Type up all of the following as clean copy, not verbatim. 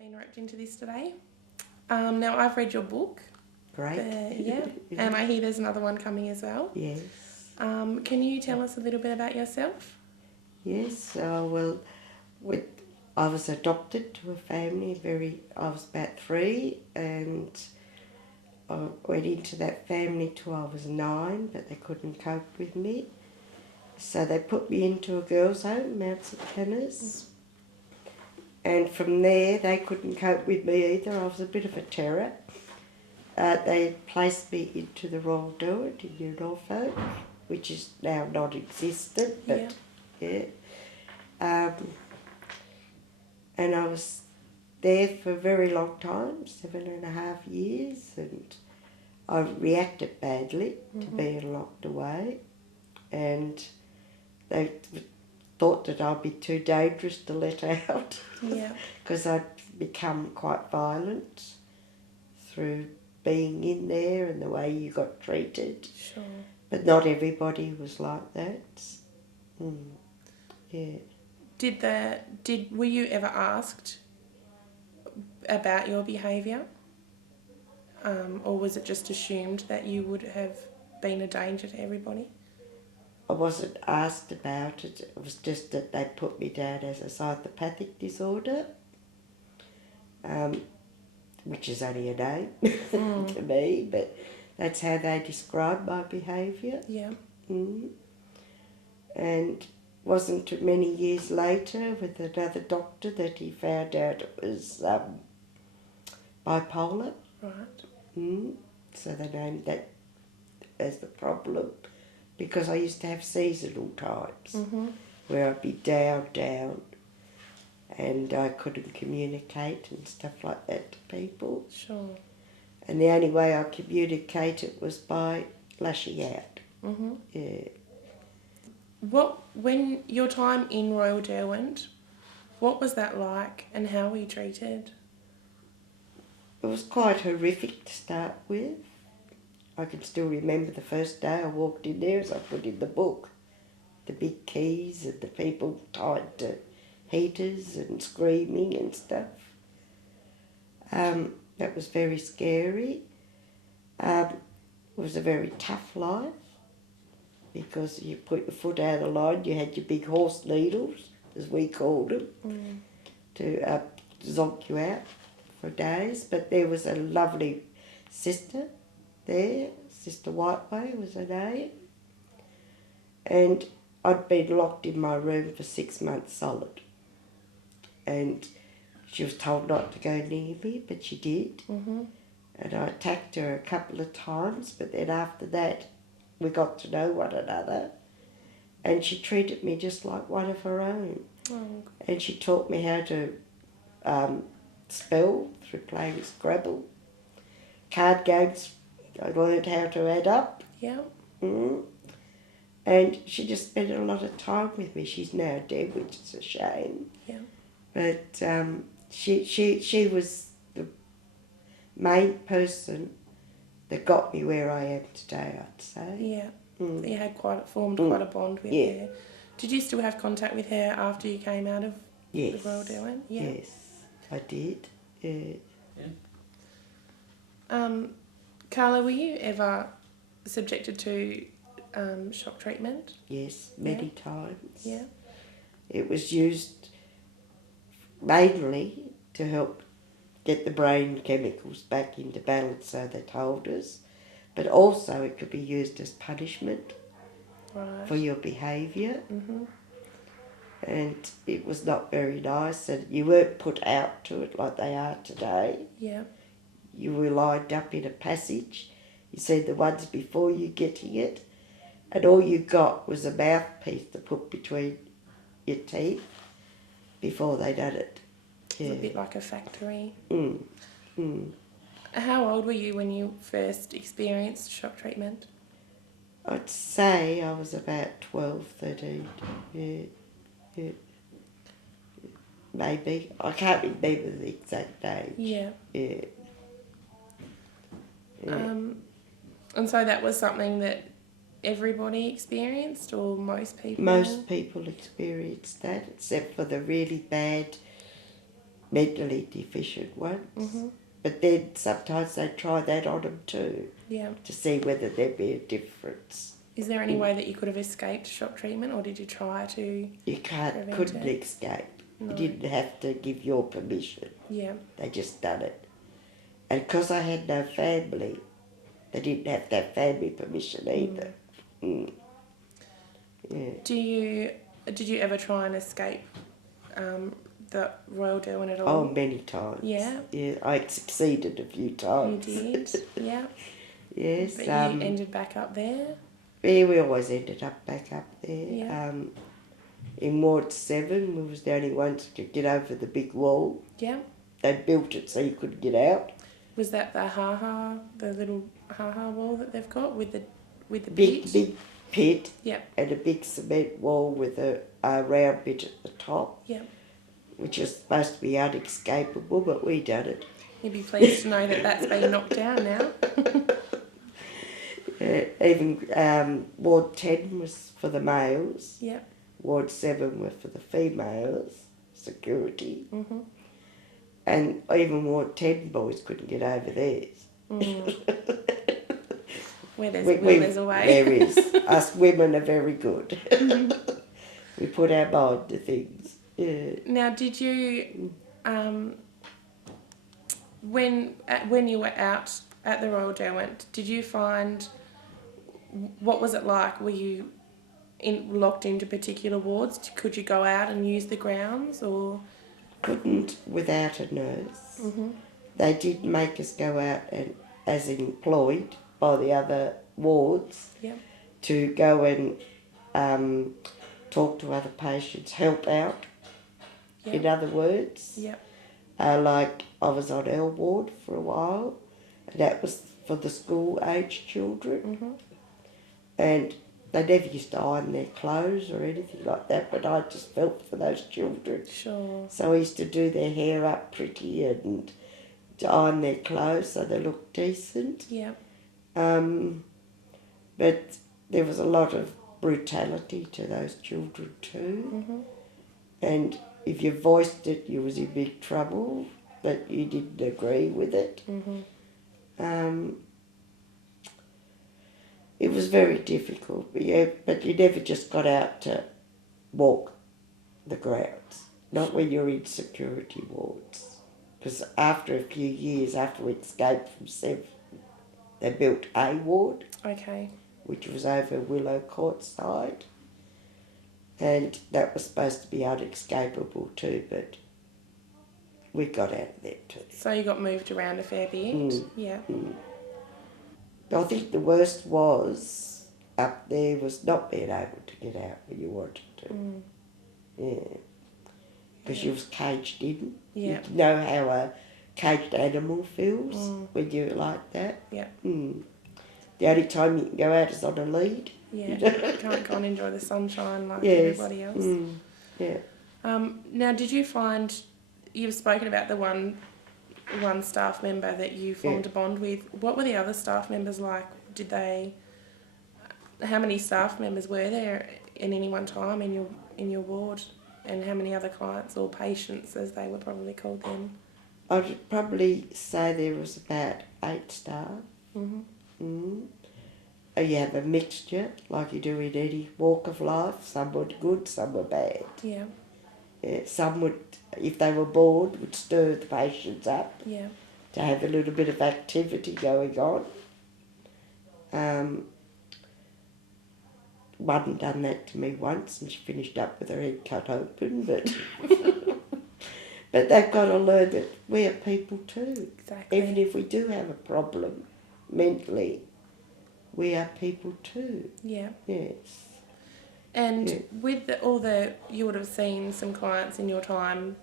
been roped into this today. Now, I've read your book. Great. Yeah, and I hear there's another one coming as well. Yes. Can you tell us a little bit about yourself? Yes, I was adopted to a family, I was about 3, and I went into that family till I was 9, but they couldn't cope with me. So they put me into a girls' home, Mount St Kenneth. And from there, they couldn't cope with me either. I was a bit of a terror. They placed me into the Royal Derwent in New Norfolk, which is now non-existent, but yeah. And I was there for a very long time, 7.5 years, and I reacted badly to being locked away, and they thought that I'd be too dangerous to let out, because I'd become quite violent through being in there and the way you got treated. Sure. But not everybody was like that. Yeah. Were you ever asked about your behaviour? Or was it just assumed that you would have been a danger to everybody? I wasn't asked about it. It was just that they put me down as a psychopathic disorder, which is only a name to me, but that's how they describe my behaviour. Yeah. And wasn't too many years later with another doctor that he found out it was bipolar. Right. So they named that as the problem, because I used to have seasonal times where I'd be down, and I couldn't communicate and stuff like that to people. Sure. And the only way I communicated was by lashing out. Yeah. When your time in Royal Derwent, what was that like and how were you treated? It was quite horrific to start with. I can still remember the first day I walked in there, as I put in the book, the big keys and the people tied to heaters and screaming and stuff. That was very scary. It was a very tough life, because you put your foot out of line, you had your big horse needles, as we called them, to zonk you out for days. But there was a lovely sister there, Sister Whiteway was her name, and I'd been locked in my room for 6 months solid, and she was told not to go near me, but she did, and I attacked her a couple of times, but then after that we got to know one another, and she treated me just like one of her own. And she taught me how to spell through playing Scrabble. Card games, I learned how to add up. Yeah. And she just spent a lot of time with me. She's now dead, which is a shame. Yeah. But she was the main person that got me where I am today, I'd say. Yeah. You had formed quite a bond with her. Did you still have contact with her after you came out of the Royal Derwent? Yeah. Yes, I did. Yeah. Carla, were you ever subjected to shock treatment? Yes, many times. Yeah. It was used mainly to help get the brain chemicals back into balance, so they told us, but also it could be used as punishment for your behaviour. And it was not very nice, and you weren't put out to it like they are today. Yeah. You were lined up in a passage. You see the ones before you getting it, and all you got was a mouthpiece to put between your teeth before they done it. It's a bit like a factory. How old were you when you first experienced shock treatment? I'd say I was about 12, 13. Yeah. Maybe. I can't remember the exact age. Yeah. Yeah. And so that was something that everybody experienced, or most people? Most people experienced that, except for the really bad mentally deficient ones. Mm-hmm. But then sometimes they try that on them too, Yeah. to see whether there'd be a difference. Is there any way that you could have escaped shock treatment, or did you try to? You couldn't escape. No. You didn't have to give your permission. Yeah. They just done it. And because I had no family, they didn't have to have family permission either. Mm. Yeah. Did you ever try and escape the Royal Derwent at all? Oh, many times. Yeah. Yeah, I succeeded a few times. You did. Yeah. Yes. But you ended back up there. Yeah, we always ended up back up there. Yeah. In Ward 7, we was the only ones who could get over the big wall. Yeah. They built it so you couldn't get out. Was that the little wall that they've got with the Big pit. Yeah. And a big cement wall with a round bit at the top. Yeah. Which was supposed to be unescapable, but we done it. You'd be pleased to know that that's been knocked down now. Even Ward 10 was for the males. Yeah. Ward 7 were for the females, security. Mm-hmm. And even Ward 10 boys couldn't get over theirs. Where there's a will, there's a way. There is. Us women are very good. We put our mind to things. Yeah. Now, did you, when you were out at the Royal Derwent, did you find, what was it like? Were you locked into particular wards? Could you go out and use the grounds, or? Couldn't without a nurse. Mm-hmm. They did make us go out and, as employed by the other wards, yeah, to go and talk to other patients, help out. yeah. In other words, yeah, like I was on L ward for a while, and that was for the school-age children, mm-hmm. and they never used to iron their clothes or anything like that, but I just felt for those children. Sure. So I used to do their hair up pretty and to iron their clothes so they looked decent. Yeah. But there was a lot of brutality to those children too. Mm-hmm. And if you voiced it, you was in big trouble, but you didn't agree with it. Mm-hmm. It was very difficult, but you never just got out to walk the grounds, not when you're in security wards. Because after a few years, after we escaped from 7, they built A ward, Okay. which was over Willow Court side, and that was supposed to be unescapable too, but we got out of there too. So you got moved around a fair bit. Yeah. I think the worst was up there was not being able to get out when you wanted to. Yeah. Because you was caged in. Yeah. You know how a caged animal feels when you're like that. Yeah. The only time you can go out is on a lead. Yeah. You can't go and enjoy the sunshine like everybody else. Yeah. Now, did you find, you've spoken about the one staff member that you formed a bond with. What were the other staff members like? How many staff members were there in any one time in your ward, and how many other clients or patients, as they were probably called then? I'd probably say there was about 8 staff. You have a mixture, like you do in any walk of life. Some were good, some were bad. Yeah. Some would, if they were bored, would stir the patients up to have a little bit of activity going on. One done that to me once, and she finished up with her head cut open, but but they've got to learn that we are people too. Exactly. Even if we do have a problem mentally, we are people too. Yeah. Yes. And with you would have seen some clients in your time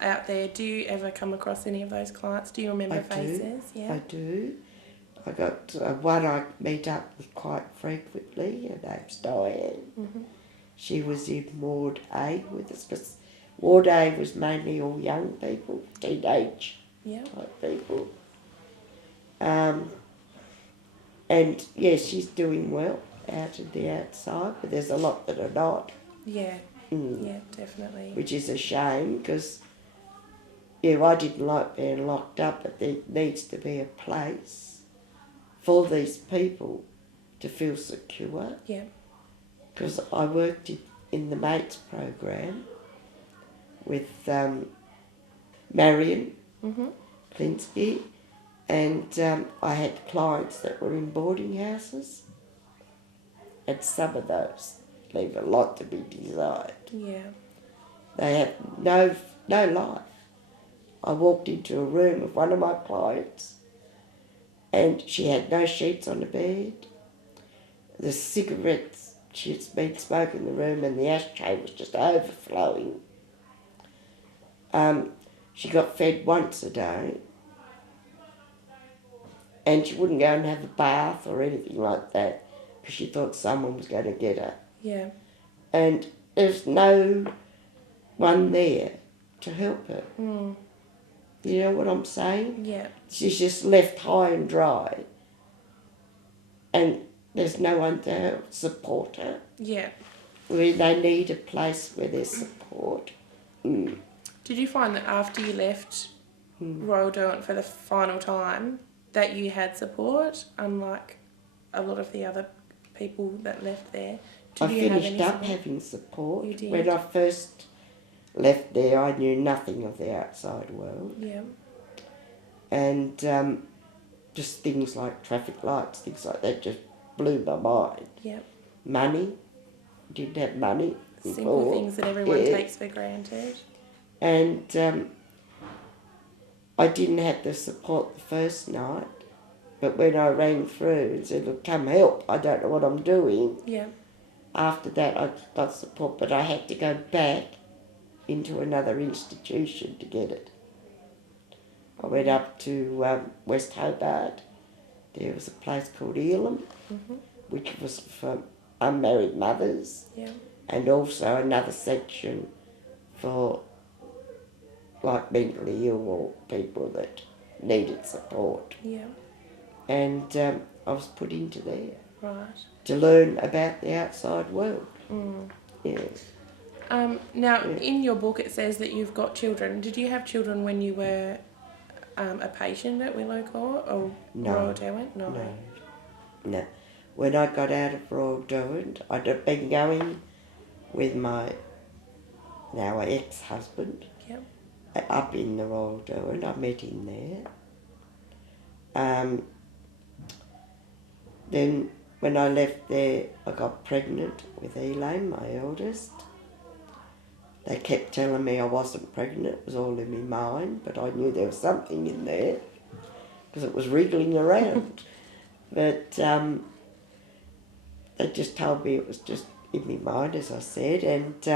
out there. Do you ever come across any of those clients? Do you remember faces? Yeah. I do. I got one I meet up with quite frequently. Her name's Diane. She was in Ward A with us, because Ward A was mainly all young people, teenage type people. And she's doing well out in the outside, but there's a lot that are not. Yeah, yeah, definitely. Which is a shame, because I didn't like being locked up, but there needs to be a place for these people to feel secure. Yeah. Because I worked in the mates program with Marion Klinsky, and I had clients that were in boarding houses, and some of those leave a lot to be desired. Yeah. They have no life. I walked into a room with one of my clients, and she had no sheets on the bed. The cigarettes she'd been smoking in the room, and the ashtray was just overflowing. She got fed once a day, and she wouldn't go and have a bath or anything like that because she thought someone was going to get her. Yeah. And there's no one there to help her. Mm. You know what I'm saying? Yeah. She's just left high and dry, and there's no one to help support her. Yeah. Where they need a place where there's support. Mm. Did you find that after you left Royal Derwent for the final time that you had support, unlike a lot of the other people that left there? I finished up having support. You did? When I first left there, I knew nothing of the outside world. Yeah. And just things like traffic lights, things like that just blew my mind. Yeah. Money. Didn't have money before. Simple things that everyone takes for granted. And I didn't have the support the first night, but when I rang through and said, "Look, come help, I don't know what I'm doing," Yeah. after that I got support, but I had to go back into another institution to get it. I went up to West Hobart. There was a place called Elam, which was for unmarried mothers, Yeah. and also another section for like mentally ill or people that needed support. Yeah. And I was put into there Right. to learn about the outside world. Mm. Yes. Now, in your book it says that you've got children. Did you have children when you were a patient at Willow Court or Royal Derwent? No. No. When I got out of Royal Derwent, I'd have been going with my now ex-husband Yep. up in the Royal Derwent. I met him there. Then when I left there, I got pregnant with Elaine, my eldest. They kept telling me I wasn't pregnant, it was all in my mind, but I knew there was something in there because it was wriggling around. But they just told me it was just in my mind, as I said. And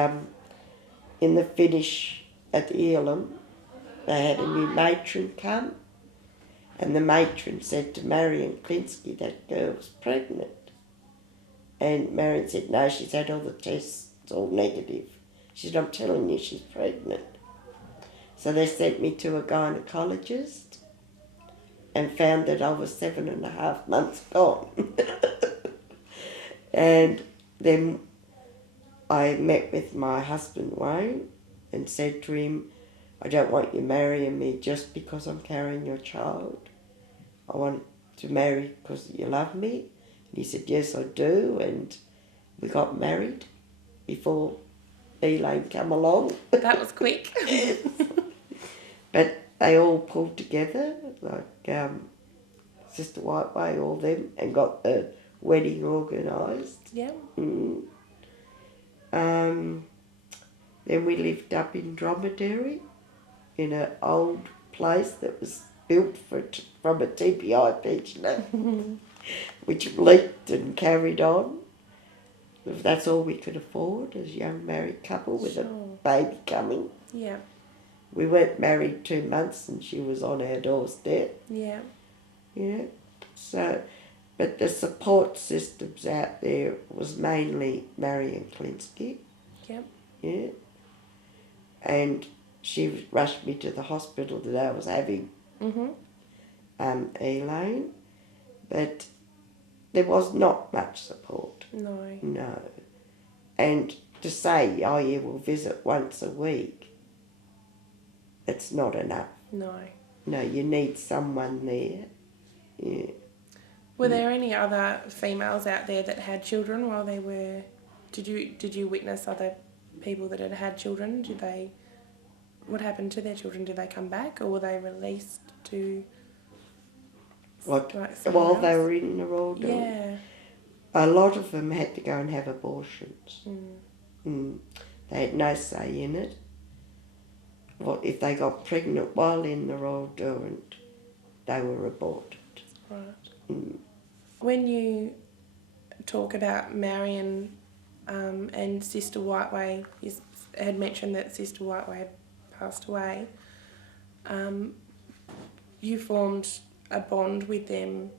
in the finish at Elam, they had a new matron come, and the matron said to Marion Klinsky, that girl was pregnant. And Marion said, no, she's had all the tests, it's all negative. She said, I'm telling you, she's pregnant. So they sent me to a gynecologist and found that I was 7.5 months gone. And then I met with my husband, Wayne, and said to him, I don't want you marrying me just because I'm carrying your child. I want to marry because you love me. And he said, yes, I do. And we got married before Elaine came along. That was quick. But they all pulled together, like Sister Whiteway, all them, and got the wedding organised. Yeah. Then we lived up in Dromedary in an old place that was built from a TPI pensioner, which leaked and carried on. That's all we could afford as a young married couple with a baby coming. Yeah. We weren't married 2 months and she was on our doorstep. Yeah. Yeah. So, but the support systems out there was mainly Marion Klinsky. Yep. Yeah. And she rushed me to the hospital that I was having Elaine. But there was not much support. No. No. And to say, oh yeah, we'll visit once a week, it's not enough. No. No, you need someone there. Yeah. Were there any other females out there that had children while they were... Did you witness other people that had had children? What happened to their children? Did they come back, or were they released to... What? like someone While else? they were in the Royal Derwent? Yeah. A lot of them had to go and have abortions. Mm. They had no say in it. Well, if they got pregnant while in the Royal Derwent, they were aborted. Right. When you talk about Marion and Sister Whiteway, you had mentioned that Sister Whiteway had passed away. You formed a bond with them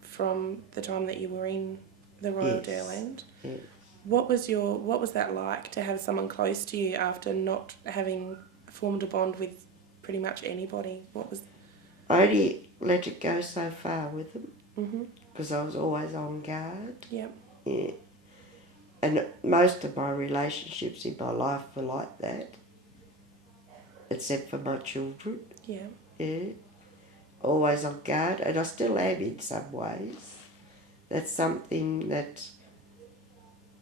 from the time that you were in the Royal Derwent. Yes. What was that like, to have someone close to you after not having formed a bond with pretty much anybody? I only let it go so far with them Mhm. because I was always on guard. Yep. Yeah. And most of my relationships in my life were like that, except for my children. Yeah. Yeah. Always on guard, and I still am in some ways. That's something that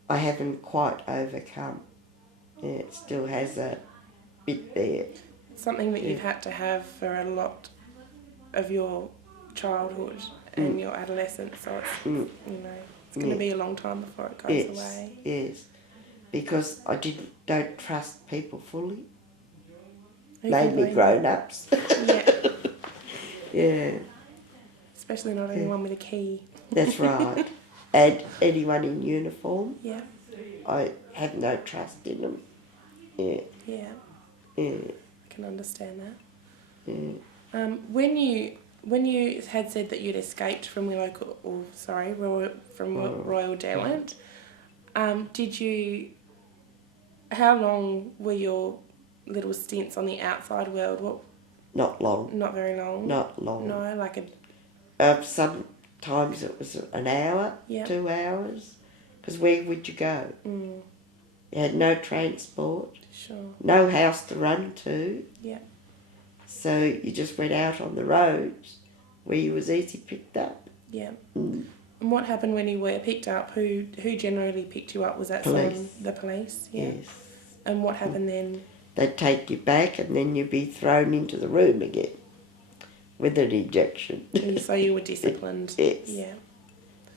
I haven't quite overcome. Yeah, it still has a bit there. Something that you've had to have for a lot of your childhood and your adolescence, so it's, it's going to be a long time before it goes away. Yes, because I don't trust people fully. Who can Mainly blame grown-ups. Yeah. Yeah, Especially not anyone with a key. that's right. And anyone in uniform, Yeah. I have no trust in them. Yeah, Yeah. yeah, I can understand that. yeah. When you had said that you'd escaped from Royal Derwent, how long were your little stints on the outside world? Not long. Not very long. Not long. No, like sometimes it was an hour, 2 hours, because where would you go? Mm, You had no transport, sure. no house to run to, Yeah. so you just went out on the roads where you was easy picked up. Yeah. Mm. And what happened when you were picked up? Who generally picked you up? Was that Police. the police? Yeah. Yes. And what happened then? They'd take you back and then you'd be thrown into the room again with an injection. So you were disciplined. Yes. Yeah.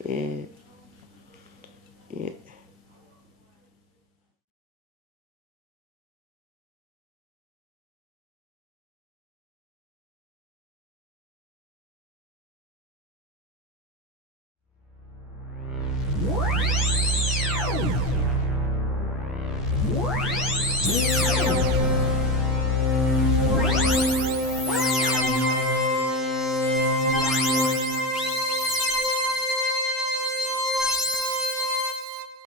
Yeah. Yeah.